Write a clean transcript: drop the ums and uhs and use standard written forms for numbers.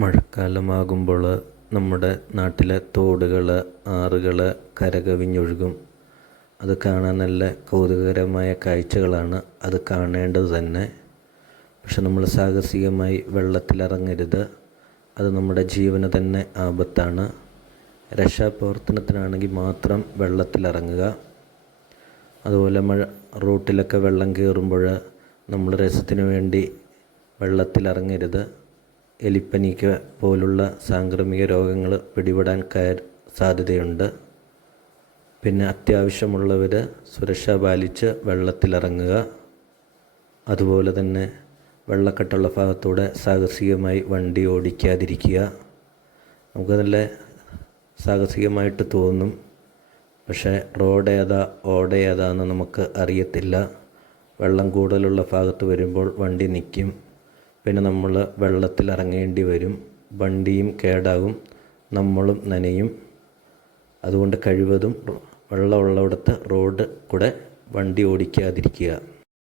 മഴക്കാലമാകുമ്പോൾ നമ്മുടെ നാട്ടിലെ തോടുകൾ, ആറുകൾ കരകവിഞ്ഞൊഴുകും. അത് കാണാൻ നല്ല കൗതുകകരമായ കാഴ്ചകളാണ്. അത് കാണേണ്ടത് തന്നെ. പക്ഷെ നമ്മൾ സാഹസികമായി വെള്ളത്തിലിറങ്ങരുത്. അത് നമ്മുടെ ജീവന് തന്നെ ആപത്താണ്. രക്ഷാപ്രവർത്തനത്തിനാണെങ്കിൽ മാത്രം വെള്ളത്തിലിറങ്ങുക. അതുപോലെ റോട്ടിലൊക്കെ വെള്ളം കയറുമ്പോൾ നമ്മൾ രസത്തിന് വേണ്ടി വെള്ളത്തിലിറങ്ങരുത്. എലിപ്പനിക്ക് പോലുള്ള സാംക്രമിക രോഗങ്ങൾ പിടിപെടാൻ സാധ്യതയുണ്ട്. പിന്നെ അത്യാവശ്യമുള്ളവർ സുരക്ഷ പാലിച്ച് വെള്ളത്തിലിറങ്ങുക. അതുപോലെ തന്നെ വെള്ളക്കെട്ടുള്ള ഭാഗത്തൂടെ സാഹസികമായി വണ്ടി ഓടിക്കാതിരിക്കുക. നമുക്ക് നല്ല സാഹസികമായിട്ട് തോന്നും, പക്ഷേ റോഡ് ഏതാ ഓട ഏതാന്ന് നമുക്ക് അറിയത്തില്ല. വെള്ളം കൂടുതലുള്ള ഭാഗത്ത് വരുമ്പോൾ വണ്ടി നിൽക്കും. പിന്നെ നമ്മൾ വെള്ളത്തിലിറങ്ങേണ്ടി വരും. വണ്ടിയും കേടാകും, നമ്മളും നനയും. അതുകൊണ്ട് കഴിവതും വെള്ളമുള്ളിടത്ത് റോഡ് കൂടെ വണ്ടി ഓടിക്കാതിരിക്കുക.